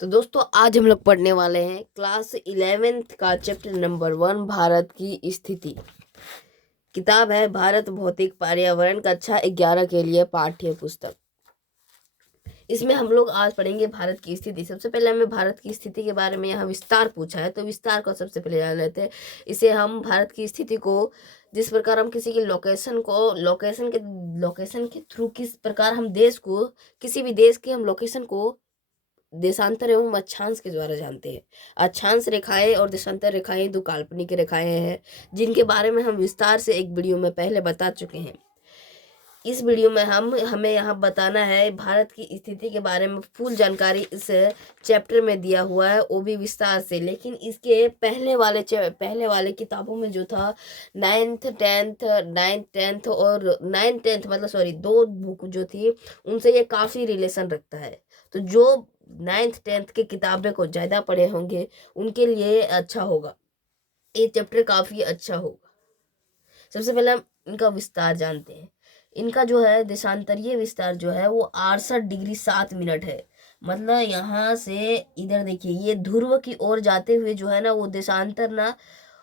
तो दोस्तों आज हम लोग पढ़ने वाले हैं क्लास 11th का चैप्टर नंबर 1 भारत की स्थिति। किताब है भारत भौतिक पर्यावरण कक्षा 11 के लिए पाठ्य पुस्तक। इसमें हम लोग आज पढ़ेंगे भारत की स्थिति। सबसे पहले हमें भारत की स्थिति के बारे में यहाँ विस्तार पूछा है, तो विस्तार को सबसे पहले जान लेते हैं। इसे हम भारत की स्थिति को, जिस प्रकार हम किसी की लोकेशन के थ्रू किस प्रकार हम देश को, किसी भी देश की हम लोकेशन को देशांतर एवं अक्षांश के द्वारा जानते हैं। अक्षांश रेखाएं और देशांतर रेखाएं दो काल्पनिक रेखाएं हैं, जिनके बारे में हम विस्तार से एक वीडियो में पहले बता चुके हैं। इस वीडियो में हमें यहाँ बताना है भारत की स्थिति के बारे में फुल जानकारी इस चैप्टर में दिया हुआ है, वो भी विस्तार से। लेकिन इसके पहले वाले किताबों में जो था 9th 10th और 9th 10th मतलब सॉरी 2 बुक जो थी उनसे ये काफ़ी रिलेशन रखता है। तो जो 9th 10th की किताबें को ज़्यादा पढ़े होंगे उनके लिए अच्छा होगा, ये चैप्टर काफ़ी अच्छा होगा। सबसे पहले हम इनका विस्तार जानते हैं। इनका जो है देशांतरीय विस्तार जो है वो 68 डिग्री 7 मिनट है। मतलब यहाँ से इधर देखिए, ये ध्रुव की ओर जाते हुए जो है ना, वो देशांतर ना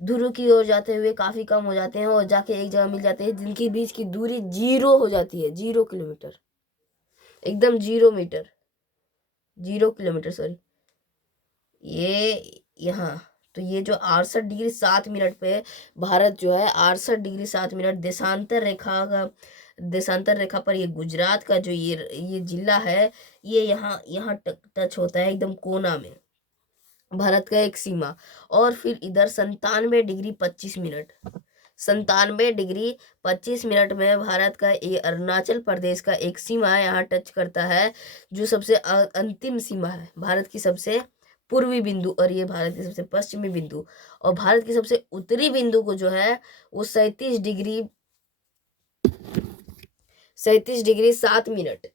ध्रुव की ओर जाते हुए काफी कम हो जाते हैं और जाके एक जगह मिल जाते हैं, जिनके बीच की दूरी 0 हो जाती है। 0 किलोमीटर, एकदम 0 किलोमीटर सॉरी। ये यहाँ तो ये जो 68 डिग्री 7 मिनट पे भारत जो है 68 डिग्री 7 मिनट देशांतर रेखा पर ये गुजरात का जो ये जिला है, ये यहाँ टच होता है एकदम कोना में भारत का एक सीमा। और फिर इधर 97 डिग्री 25 मिनट में भारत का ये अरुणाचल प्रदेश का एक सीमा यहाँ टच करता है, जो सबसे अंतिम सीमा है, भारत की सबसे पूर्वी बिंदु और ये भारत की सबसे पश्चिमी बिंदु। और भारत की सबसे उत्तरी बिंदु को जो है वो 37 डिग्री 7 मिनट,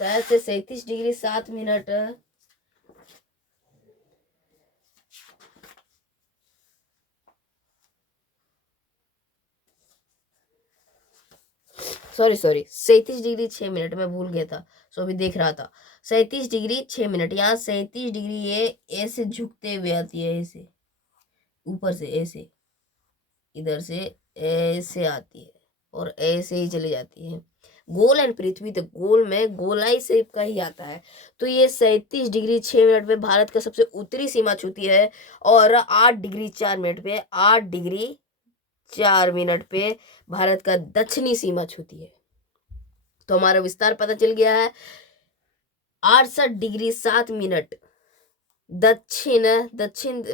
शायद से 37 degree 7 minute, sorry 37 degree 6 minute, मैं भूल गया था। सो अभी देख रहा था 37 डिग्री 6 मिनट। यहाँ 37 डिग्री ये ऐसे झुकते हुए आती है, ऐसे ऊपर से ऐसे, इधर से ऐसे आती है और ऐसे ही चली जाती है। गोल एंड पृथ्वी तो गोल में गोलाई शेप का ही आता है। तो ये 37 डिग्री 6 मिनट में भारत का सबसे उत्तरी सीमा छूती है और 8 डिग्री 4 मिनट पे 8 डिग्री 4 मिनट पे भारत का दक्षिणी सीमा छूती है। तो हमारा विस्तार पता चल गया है। 68 डिग्री 7 मिनट दक्षिण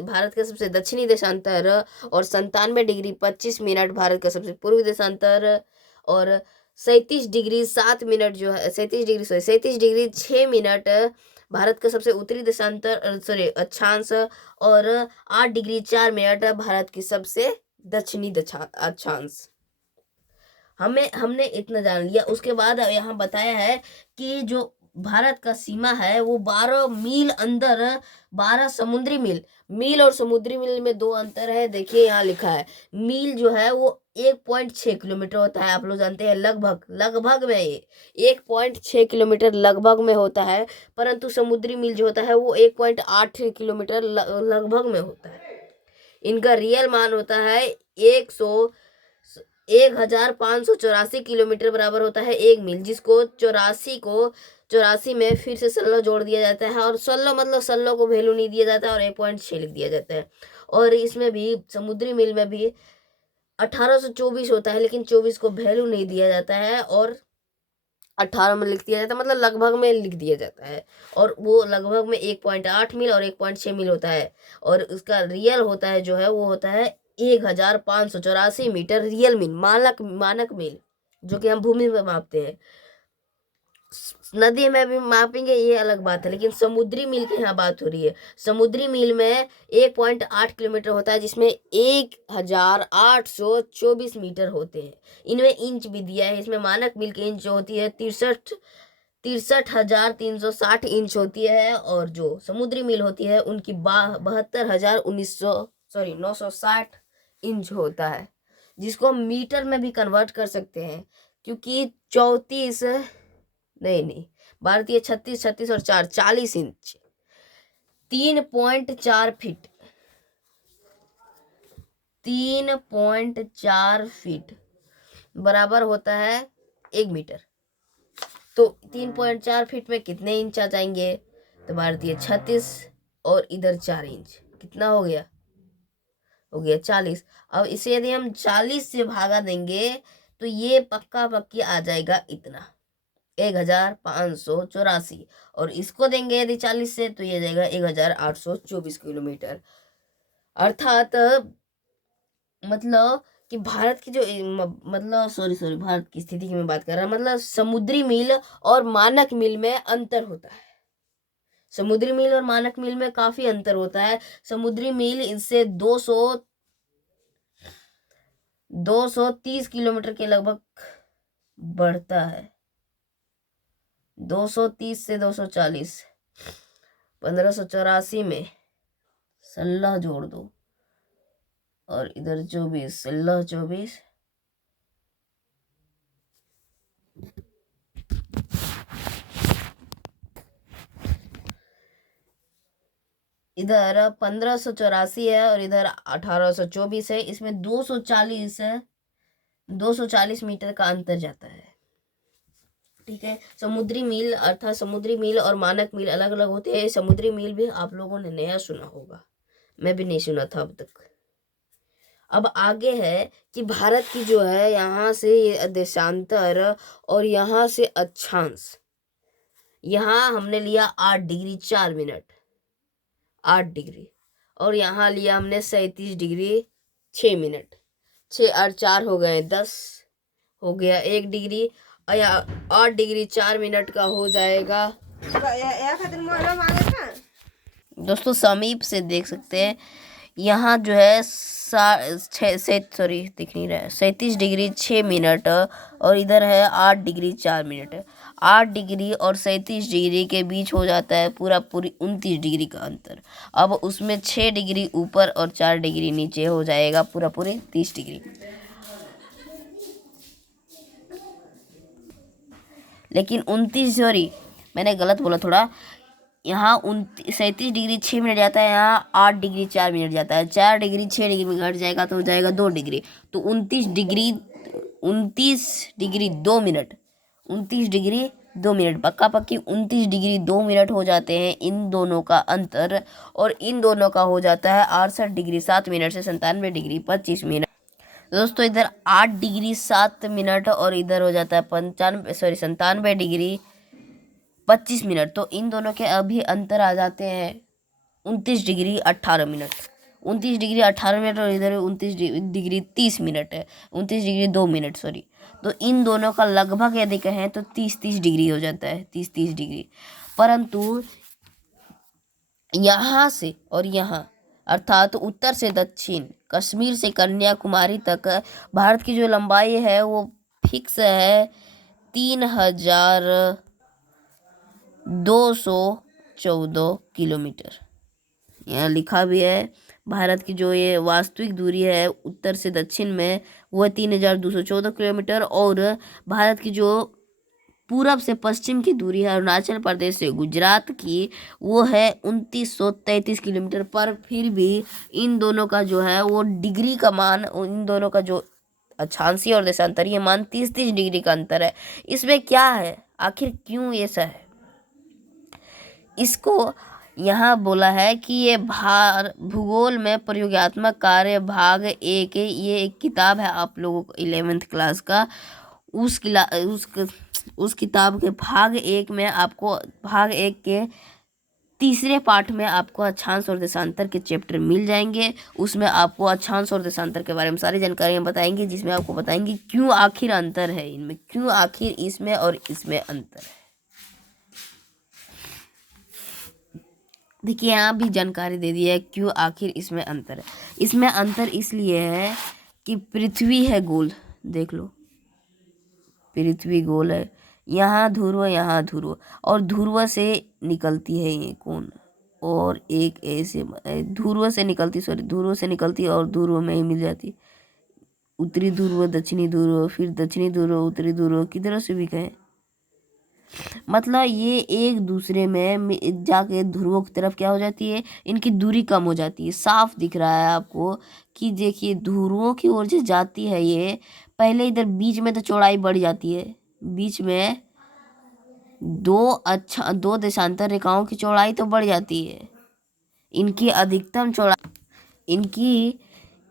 भारत का सबसे दक्षिणी देशांतर और 97 डिग्री 25 मिनट भारत का सबसे पूर्वी देशांतर और 37 डिग्री 7 मिनट जो है 37 डिग्री 6 मिनट भारत का सबसे उत्तरी देशांतर सॉरी अक्षांश और 8 डिग्री 4 मिनट भारत की सबसे दक्षिणी अक्षांश। हमने इतना जान लिया। उसके बाद यहाँ बताया है कि जो भारत का सीमा है वो 12 मील अंदर 12 समुद्री मील और समुद्री मील में दो अंतर है। देखिए यहाँ लिखा है मील जो है वो 1.6 किलोमीटर होता है। आप लोग जानते हैं लगभग में ये 1.6 किलोमीटर लगभग में होता है, परंतु समुद्री मील जो होता है वो 1.8 किलोमीटर लगभग में होता है। इनका रियल मान होता है 1584 किलोमीटर बराबर होता है 1 मील, जिसको 84 में फिर से 16 जोड़ दिया जाता है और 16 मतलब 16 को वैल्यू नहीं दिया जाता और 1.6 लिख दिया जाता है। और इसमें भी समुद्री मील में भी 1824 होता है, लेकिन 24 को वैल्यू नहीं दिया जाता है और 18 में लिख दिया जाता है, मतलब लगभग में लिख दिया जाता है। और वो लगभग में 1.8 मील और 1.6 मील होता है। और उसका रियल होता है जो है वो होता है 1584 मीटर रियल मील, मानक मील, जो कि हम भूमि में मापते हैं। नदी में भी मापेंगे ये अलग बात है, लेकिन समुद्री मील की यहाँ बात हो रही है। समुद्री मील में 1.8 किलोमीटर होता है, जिसमें 1824 मीटर होते हैं। इनमें इंच भी दिया है। इसमें मानक मील की इंच जो होती है 63,360 इंच होती है और जो समुद्री मील होती है उनकी 960 इंच होता है, जिसको हम मीटर में भी कन्वर्ट कर सकते हैं। क्योंकि 34 नहीं, भारतीय 36, 36 और 4, 40 इंच, 3.4 फीट, 3.4 फीट बराबर होता है 1 मीटर। तो 3.4 फीट में कितने इंच आ जाएंगे? तो भारतीय 36 और इधर 4 इंच, कितना हो गया? हो गया 40। अब इसे यदि हम 40 से भागा देंगे तो ये पक्का पक्की आ जाएगा इतना, 1584। और इसको देंगे यदि 40 से तो ये जाएगा 1824 किलोमीटर। अर्थात मतलब कि भारत की जो मतलब सॉरी भारत की स्थिति की मैं बात कर रहा हूँ, मतलब समुद्री मील और मानक मील में अंतर होता है। समुद्री मील और मानक मील में काफी अंतर होता है। समुद्री मील इससे 230 किलोमीटर के लगभग बढ़ता है। 230 से 240, 1584 में 16 जोड़ दो और इधर 24, 16 24, इधर 1584 है और इधर 1824 है। इसमें 240 मीटर का अंतर जाता है। ठीक है, समुद्री मील अर्थात समुद्री मील और मानक मील अलग अलग होते हैं। समुद्री मील भी आप लोगों ने नया सुना होगा, मैं भी नहीं सुना था अब तक। अब आगे है कि भारत की जो है यहाँ से ये देशांतर और यहाँ से अक्षांश, यहाँ हमने लिया 8 डिग्री 4 मिनट, 8 डिग्री, और यहाँ लिया हमने 37 डिग्री 6 मिनट। 6 और 4 हो गए 10, हो गया 1 डिग्री, और 8 डिग्री 4 मिनट का हो जाएगा। दोस्तों समीप से देख सकते हैं, यहाँ जो है दिख नहीं रहा है, 37 डिग्री 6 मिनट और इधर है 8 डिग्री 4 मिनट। 8 डिग्री और 37 डिग्री के बीच हो जाता है पूरी 29 डिग्री का अंतर। अब उसमें 6 डिग्री ऊपर और 4 डिग्री नीचे हो जाएगा पूरी 30 डिग्री। लेकिन 29 मैंने गलत बोला थोड़ा, यहाँ 37 डिग्री 6 मिनट जाता है, यहाँ 8 डिग्री 4 मिनट जाता है। 4 डिग्री 6 डिग्री में घट जाएगा तो हो जाएगा 2 डिग्री। तो 29 डिग्री 2 मिनट, 29 डिग्री 2 मिनट, पक्का पक्की 29 डिग्री 2 मिनट हो जाते हैं इन दोनों का अंतर। और इन दोनों का हो जाता है 68 डिग्री 7 मिनट से 97 डिग्री 25 मिनट। दोस्तों इधर 8 डिग्री 7 मिनट और इधर हो जाता है 97 डिग्री 25 मिनट। तो इन दोनों के अभी अंतर आ जाते हैं 29 डिग्री 18 मिनट, 29 डिग्री 18 मिनट, और इधर 29 डिग्री 30 मिनट है, 29 डिग्री 2 मिनट तो इन दोनों का लगभग यदि कहें तो 30 डिग्री हो जाता है, 30 डिग्री। परंतु यहाँ से और यहाँ अर्थात उत्तर से दक्षिण, कश्मीर से कन्याकुमारी तक भारत की जो लंबाई है वो फिक्स है 3214 किलोमीटर। यहाँ लिखा भी है भारत की जो ये वास्तविक दूरी है उत्तर से दक्षिण में वो 3214 किलोमीटर, और भारत की जो पूरब से पश्चिम की दूरी है अरुणाचल प्रदेश से गुजरात की वो है 2933 किलोमीटर। पर फिर भी इन दोनों का जो है वो डिग्री का मान, इन दोनों का जो अक्षांशीय और देशांतरीय मान 30 डिग्री का अंतर है। इसमें क्या है, आखिर क्यों ऐसा है? इसको यहाँ बोला है कि ये भूगोल में प्रयोगात्मक कार्य भाग 1, ये एक किताब है आप लोगों को 11th क्लास का, उस किताब के भाग 1 में आपको भाग 1 के तीसरे पार्ट में आपको अक्षांश और देशांतर के चैप्टर मिल जाएंगे। उसमें आपको अक्षांश और देशांतर के बारे में सारी जानकारियाँ बताएंगे, जिसमें आपको बताएंगे क्यों आखिर अंतर है इनमें, क्यों आखिर इसमें और इसमें अंतर है। देखिए यहाँ भी जानकारी दे दी है क्यों आखिर इसमें अंतर है। इसमें अंतर इसलिए है कि पृथ्वी है गोल, देख लो पृथ्वी गोल है, यहाँ ध्रुव और ध्रुव से निकलती है ये कोण, और एक ऐसे ध्रुव से निकलती और ध्रुव में ही मिल जाती। उत्तरी ध्रुव, दक्षिणी ध्रुव, फिर दक्षिणी ध्रुव, उत्तरी ध्रुव, किधर से भी कहें। मतलब ये एक दूसरे में जाके ध्रुवों की तरफ क्या हो जाती है, इनकी दूरी कम हो जाती है। साफ दिख रहा है आपको कि देखिए ध्रुवों की ओर से जाती है ये, पहले इधर बीच में तो चौड़ाई बढ़ जाती है, बीच में दो देशांतर रेखाओं की चौड़ाई तो बढ़ जाती है, इनकी अधिकतम चौड़ाई, इनकी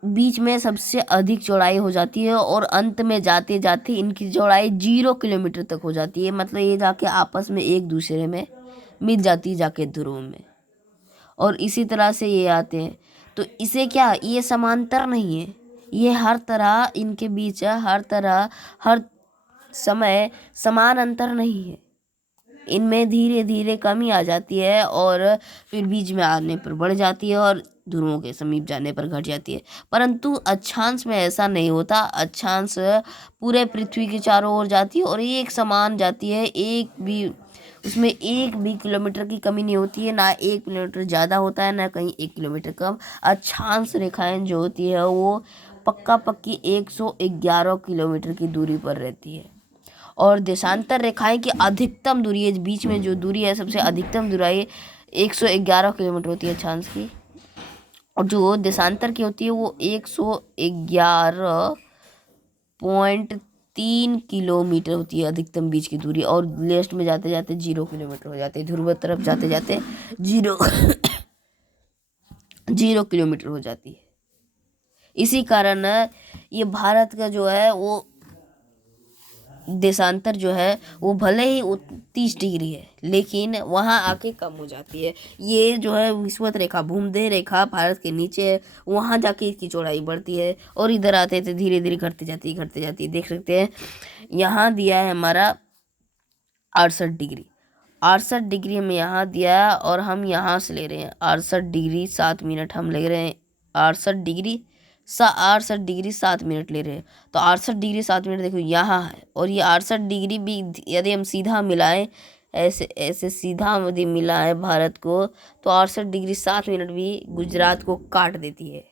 बीच में सबसे अधिक चौड़ाई हो जाती है और अंत में जाते जाते इनकी चौड़ाई 0 किलोमीटर तक हो जाती है। मतलब ये जाके आपस में एक दूसरे में मिल जाती है जाके ध्रुव में, और इसी तरह से ये आते हैं। तो इसे क्या, ये समांतर नहीं है, ये हर तरह इनके बीच हर तरह हर समय समान अंतर नहीं है, इनमें धीरे धीरे कमी आ जाती है और फिर बीच में आने पर बढ़ जाती है और ध्रुवों के समीप जाने पर घट जाती है। परंतु अक्षांश में ऐसा नहीं होता, अक्षांश पूरे पृथ्वी के चारों ओर जाती है और एक समान जाती है, एक भी उसमें 1 भी किलोमीटर की कमी नहीं होती है, ना 1 किलोमीटर ज़्यादा होता है ना कहीं 1 किलोमीटर कम। अक्षांश रेखाएं जो होती है वो पक्का पक्की 111 किलोमीटर की दूरी पर रहती है, और देशांतर रेखाएं की अधिकतम दूरी है, बीच में जो दूरी है सबसे अधिकतम दूरी 111 किलोमीटर होती है अक्षांश की, और जो देशांतर की होती है वो 111.3 किलोमीटर होती है अधिकतम बीच की दूरी, और लेफ्ट में जाते जाते 0 किलोमीटर हो जाते हैं, ध्रुव तरफ जाते जाते 0 किलोमीटर हो जाती है। इसी कारण ये भारत का जो है वो देशांतर जो है वो भले ही 30 डिग्री है लेकिन वहाँ आके कम हो जाती है। ये जो है विषुवत रेखा, भूमध्य रेखा भारत के नीचे है, वहाँ जाके इसकी चौड़ाई बढ़ती है और इधर आते थे धीरे धीरे घटती जाती है घटती जाती है। देख सकते हैं यहाँ दिया है हमारा 68 डिग्री, 68 डिग्री हमें यहाँ दिया है और हम यहाँ से ले रहे हैं 68 डिग्री 7 मिनट, हम ले रहे हैं 68 डिग्री 7 मिनट ले रहे हैं। तो 68 डिग्री 7 मिनट देखो यहाँ है, और ये 68 डिग्री भी यदि हम सीधा मिलाएं, ऐसे ऐसे सीधा यदि मिलाएं भारत को, तो 68 डिग्री 7 मिनट भी गुजरात को काट देती है,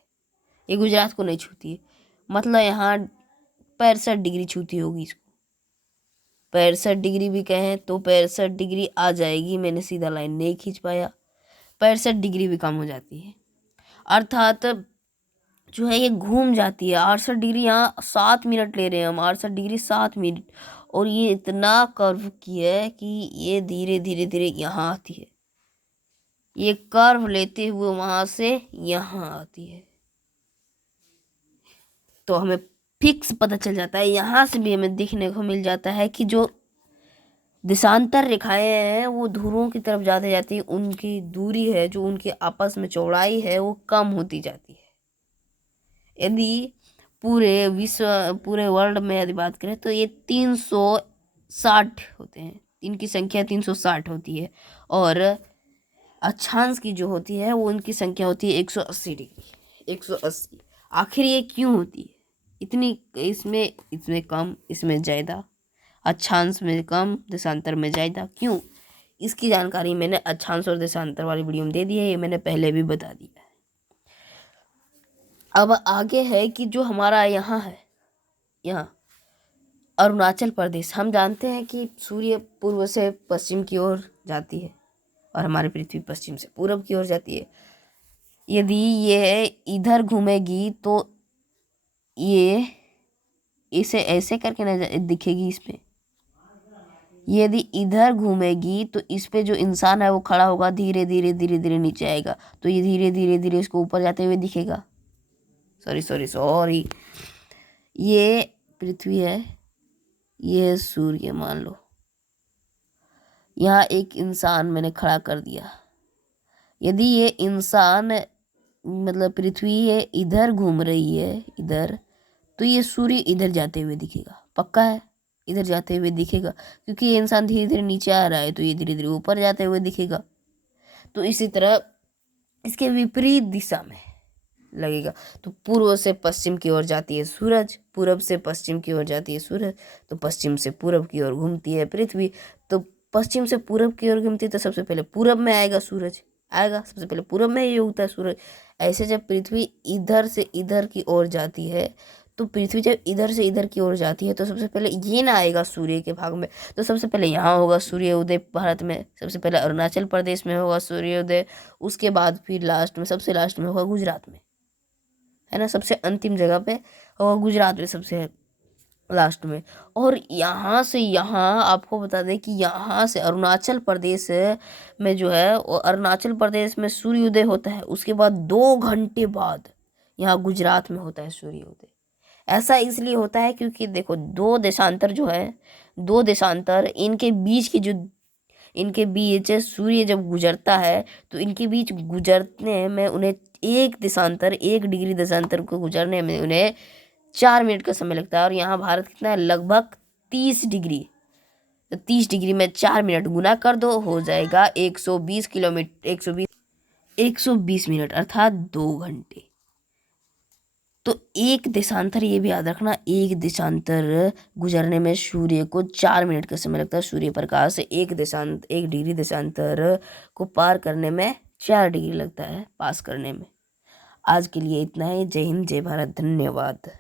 ये गुजरात को नहीं छूती है। मतलब यहाँ 65 डिग्री छूती होगी इसको, 65 डिग्री भी कहें तो 65 डिग्री आ जाएगी, मैंने सीधा लाइन नहीं खींच पाया, 65 डिग्री भी कम हो जाती है, अर्थात जो है ये घूम जाती है। 68 डिग्री यहाँ 7 मिनट ले रहे हैं हम, 68 डिग्री 7 मिनट, और ये इतना कर्व की है कि ये धीरे धीरे धीरे यहाँ आती है, ये कर्व लेते हुए वहां से यहाँ आती है। तो हमें फिक्स पता चल जाता है, यहाँ से भी हमें देखने को मिल जाता है कि जो देशांतर रेखाएं हैं वो ध्रुवों की तरफ जाते जाती है, उनकी दूरी है जो उनकी आपस में चौड़ाई है वो कम होती जाती है। यदि पूरे वर्ल्ड में यदि बात करें तो ये 360 होते हैं, इनकी संख्या 360 होती है, और अक्षांश की जो होती है वो उनकी संख्या होती है 180 डिग्री, 180। आखिर ये क्यों होती है इतनी, इसमें कम इसमें ज़्यादा, अक्षांश में कम देशांतर में ज़्यादा, क्यों? इसकी जानकारी मैंने अक्षांश और देशांतर वाली वीडियो में दे दी है, ये मैंने पहले भी बता दिया है। अब आगे है कि जो हमारा यहाँ है, यहाँ अरुणाचल प्रदेश, हम जानते हैं कि सूर्य पूर्व से पश्चिम की ओर जाती है और हमारी पृथ्वी पश्चिम से पूरब की ओर जाती है। यदि ये इधर घूमेगी तो ये इसे ऐसे करके न दिखेगी इस पे, यदि इधर घूमेगी तो इस पे जो इंसान है वो खड़ा होगा, धीरे धीरे धीरे धीरे नीचे आएगा, तो ये धीरे धीरे धीरे इसको ऊपर जाते हुए दिखेगा। सॉरी, ये पृथ्वी है, ये सूर्य मान लो, यहाँ एक इंसान मैंने खड़ा कर दिया। यदि ये इंसान मतलब पृथ्वी है इधर घूम रही है इधर, तो ये सूर्य इधर जाते हुए दिखेगा, पक्का है इधर जाते हुए दिखेगा, क्योंकि ये इंसान धीरे धीरे नीचे आ रहा है तो ये धीरे धीरे ऊपर जाते हुए दिखेगा। तो इसी तरह इसके विपरीत दिशा में लगेगा, तो पूर्व से पश्चिम की ओर जाती है सूरज, पूरब से पश्चिम की ओर जाती है सूरज, तो पश्चिम से पूरब की ओर घूमती है पृथ्वी, तो पश्चिम से पूरब की ओर घूमती है तो सबसे पहले पूरब में आएगा सूरज, आएगा सबसे पहले पूरब में ही उगता है सूरज। ऐसे जब पृथ्वी इधर से इधर की ओर जाती है तो पृथ्वी जब इधर से इधर की ओर जाती है तो सबसे पहले ये ना आएगा सूर्य के भाग में, तो सबसे पहले यहाँ होगा सूर्योदय भारत में, सबसे पहले अरुणाचल प्रदेश में होगा सूर्योदय, उसके बाद फिर लास्ट में सबसे लास्ट में होगा गुजरात में, है ना, सबसे अंतिम जगह पे होगा गुजरात में सबसे लास्ट में। और यहाँ से यहाँ आपको बता दें कि यहाँ से अरुणाचल प्रदेश में जो है वो अरुणाचल प्रदेश में सूर्योदय होता है, उसके बाद 2 घंटे बाद यहाँ गुजरात में होता है सूर्योदय। ऐसा इसलिए होता है क्योंकि देखो दो देशांतर जो है, दो देशांतर इनके बीच सूर्य जब गुजरता है तो इनके बीच गुजरने में उन्हें 1 डिग्री देशांतर को गुजरने में उन्हें 4 मिनट का समय लगता है। और यहाँ भारत कितना है, लगभग 30 डिग्री, तो 30 डिग्री में 4 मिनट गुना कर दो, हो जाएगा 120 किलोमीटर, 120 मिनट अर्थात 2 घंटे। तो एक देशांतर, ये भी याद रखना, एक देशांतर गुजरने में सूर्य को 4 मिनट का समय लगता है। सूर्य प्रकाश 1 डिग्री देशांतर को पार करने में 4 डिग्री लगता है पास करने में। आज के लिए इतना ही। जय हिंद, जय भारत, धन्यवाद।